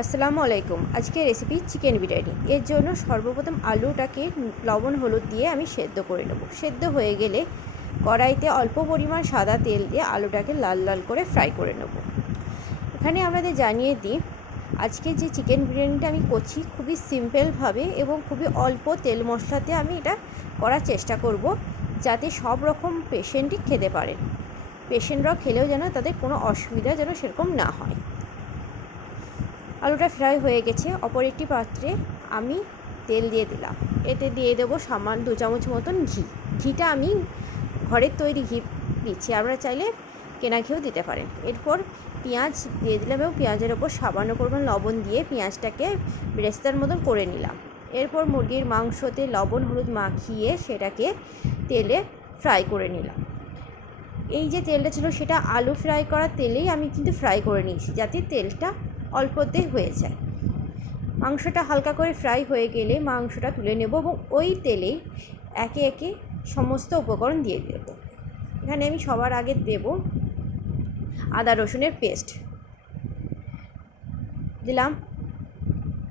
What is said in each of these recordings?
আসসালামু আলাইকুম। আজকে রেসিপি চিকেন বিরিয়ানি। এর জন্য সর্বপ্রথম আলুটাকে লবণ হলুদ দিয়ে আমি সেদ্ধ করে নেব। সেদ্ধ হয়ে গেলে কড়াইতে অল্প পরিমাণ সাদা তেল দিয়ে আলুটাকে লাল লাল করে ফ্রাই করে নেব। এখানে আপনাদের জানিয়ে দিই, আজকে যে চিকেন বিরিয়ানিটা আমি করছি খুবই সিম্পলভাবে এবং খুবই অল্প তেল মশলাতে আমি এটা করার চেষ্টা করব যাতে সব রকম পেশেন্টই খেতে পারেন। পেশেন্টরাও খেলেও যেন তাদের কোনো অসুবিধা যেন সেরকম না হয়। আলুটা ফ্রাই হয়ে গেছে। অপর একটি পাত্রে আমি তেল দিয়ে দিলাম। এতে দিয়ে দেবো সামান্য দু চামচ মতন ঘি। ঘিটা আমি ঘরের তৈরি ঘি দিচ্ছি। আপনারা চাইলে কেনা ঘিও দিতে পারেন। এরপর পেঁয়াজ দিয়ে দিলাম এবং পেঁয়াজের ওপর সামান্য পরিমাণ লবণ দিয়ে পেঁয়াজটাকে ব্রেস্তার মতন করে নিলাম। এরপর মুরগির মাংসতে লবণ, হলুদ মাখিয়ে সেটাকে তেলে ফ্রাই করে নিলাম। এই যে তেলটা ছিল সেটা আলু ফ্রাই করা তেলেই আমি কিন্তু ফ্রাই করে নিয়েছি, যাতে তেলটা অল্পতে হয়ে যায়। মাংসটা হালকা করে ফ্রাই হয়ে গেলে মাংসটা তুলে নেব এবং ওই তেলেই একে একে সমস্ত উপকরণ দিয়ে দেব। এখানে আমি সবার আগে দেব আদা রসুনের পেস্ট দিলাম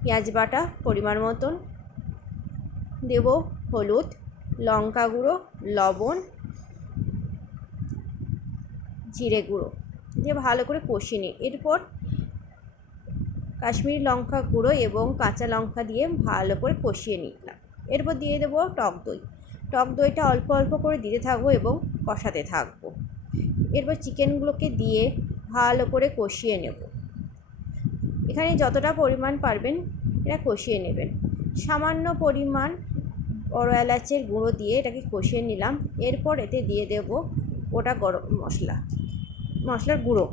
পেঁয়াজ বাটা পরিমাণ মতন। দেব হলুদ, লঙ্কা গুঁড়ো, লবণ, জিরে গুঁড়ো। দিয়ে ভালো করে কষিয়ে নিই। এরপর কাশ্মীরি লঙ্কা গুঁড়ো এবং কাঁচা লঙ্কা দিয়ে ভালো করে কষিয়ে নিলাম। এরপর দিয়ে দেবো টক দই। টক দইটা অল্প অল্প করে দিতে থাকব এবং কষাতে থাকব। এরপর চিকেনগুলোকে দিয়ে ভালো করে কষিয়ে নেব। এখানে যতটা পরিমাণ পারবেন এটা কষিয়ে নেবেন। সামান্য পরিমাণ বড় এলাচের গুঁড়ো দিয়ে এটাকে কষিয়ে নিলাম। এরপর এতে দিয়ে দেব ওটা গরম মশলা। মশলার গুঁড়ো।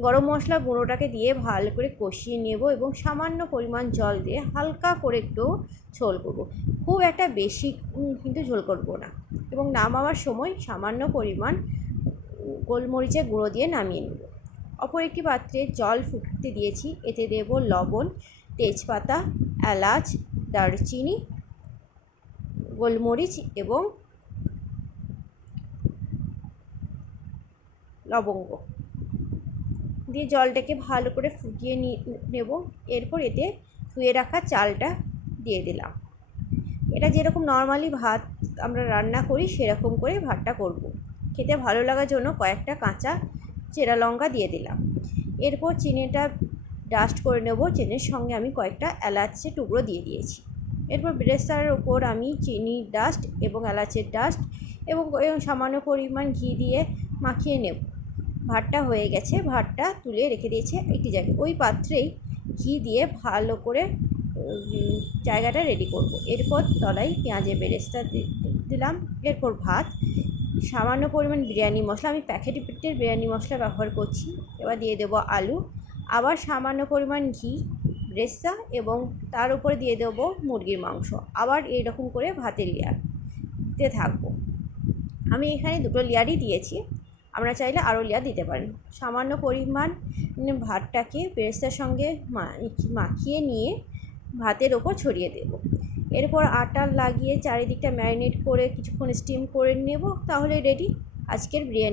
গরম মশলা গুঁড়োটাকে দিয়ে ভালো করে কষিয়ে নেব এবং সামান্য পরিমাণ জল দিয়ে হালকা করে একটু ঝোল করব। খুব একটা বেশি কিন্তু ঝোল করব না। এবং নামাবার সময় সামান্য পরিমাণ গোলমরিচের গুঁড়ো দিয়ে নামিয়ে নেব। অপর একটি পাত্রে জল ফুটতে দিয়েছি, এতে দেব লবণ, তেজপাতা, এলাচ, দারচিনি, গোলমরিচ এবং লবঙ্গ। দিয়ে জলটাকে ভালো করে ফুটিয়ে নেব। এরপর এতে ধুয়ে রাখা চালটা দিয়ে দিলাম। এটা যেরকম নর্মালি ভাত আমরা রান্না করি, সেরকম করে ভাতটা করব। খেতে ভালো লাগার জন্য কয়েকটা কাঁচা চেরা লঙ্কা দিয়ে দিলাম। এরপর চিনিটা ডাস্ট করে নেব। চিনির সঙ্গে আমি কয়েকটা এলাচের টুকরো দিয়ে দিয়েছি। এরপর ব্রেস্তারের ওপর আমি চিনি ডাস্ট এবং এলাচের ডাস্ট এবং সামান্য পরিমাণ ঘি দিয়ে মাখিয়ে নেব। ভাতটা হয়ে গেছে, ভাতটা তুলে রেখে দিয়েছে একটি জায়গায়। ওই পাত্রেই ঘি দিয়ে ভালো করে জায়গাটা রেডি করব। এরপর তলায় পেঁয়াজের বেরেস্তা দিলাম। এরপর ভাত, সামান্য পরিমাণ বিরিয়ানি মশলা। আমি প্যাকেট পেটের বিরিয়ানি মশলা ব্যবহার করছি। এবার দিয়ে দেবো আলু। আবার সামান্য পরিমাণ ঘি, ব্রেস্তা এবং তার উপরে দিয়ে দেবো মুরগির মাংস। আবার এইরকম করে ভাতের লেয়ার দিতে থাকব। আমি এখানে দুটো লেয়ারই দিয়েছি। আমরা চাইলে আরও দিতে পারেন। সামান্য পরিমাণ ভাতটাকে পেরেস্তার সঙ্গে মাখিয়ে নিয়ে ভাতের ওপর ছড়িয়ে দেব। এরপর আটা লাগিয়ে চারিদিকটা ম্যারিনেট করে কিছুক্ষণ স্টিম করে নেব, তাহলে রেডি। আজকের বিরিয়ানি।